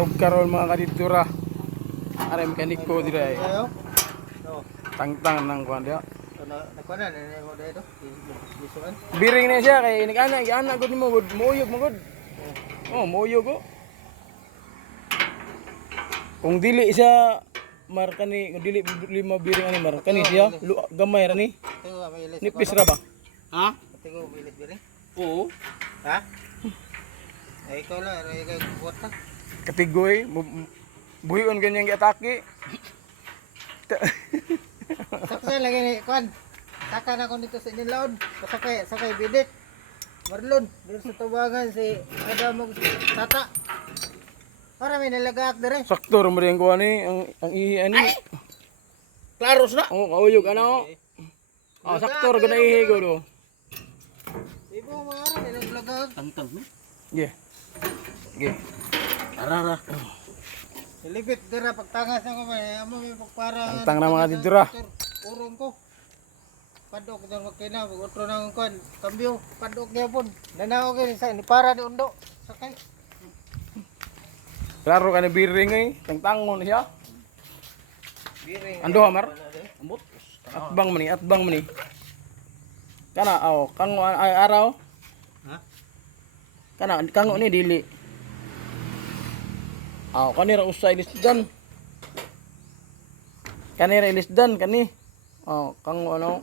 Pasog karon mga kaditura. Are mekaniko dira. Tangtang nang kuan dia. Nakuha na mo dito. Bisuan. Biring na siya kay nag-ana gi-ana gud mo gud mouyog mo gud. Oh, mouyog ko. Kung dili siya markani, kung dili lima biring ani markani siya, gamay ra ni. Nipis ra ba? Ha? Tingo bilis biring. Oo. Ha? Ay ikaw lang, ay kay kuwata. Katigoy, buhion ganyang gi-atake. Sakay lagi ni Kwan. Saka na ko dito sa inyong laon. Sakay bidit. Marlon, dito sa tubangan si Adam Tata. Para may nalagaak dire. Sakto ra mo rin kuha ni ang ihi ani. Klaros na. Oh, kauyog ano. Oh, sakto ra gud ihi ko do. Ibo mara nilagag. Tangtang no? Ge. Ge. Arara. Silipit dira pagtangas ako may amo may pagpara. Tangtang na mga didira. Urong ko. Padok daw makina utro nang kon. Kambyo padok gyapon. Nanaw kini sa ni para di undo. Sakay. Klaro ka ni biring ay, tangtangon siya. Biring. Ando hamar. Ambot. Atbang man ni. Kana kango ay araw. Ha? Kana kango ni dili. Kanira usay lisdan. Kanira lisdan kani. Kango ano?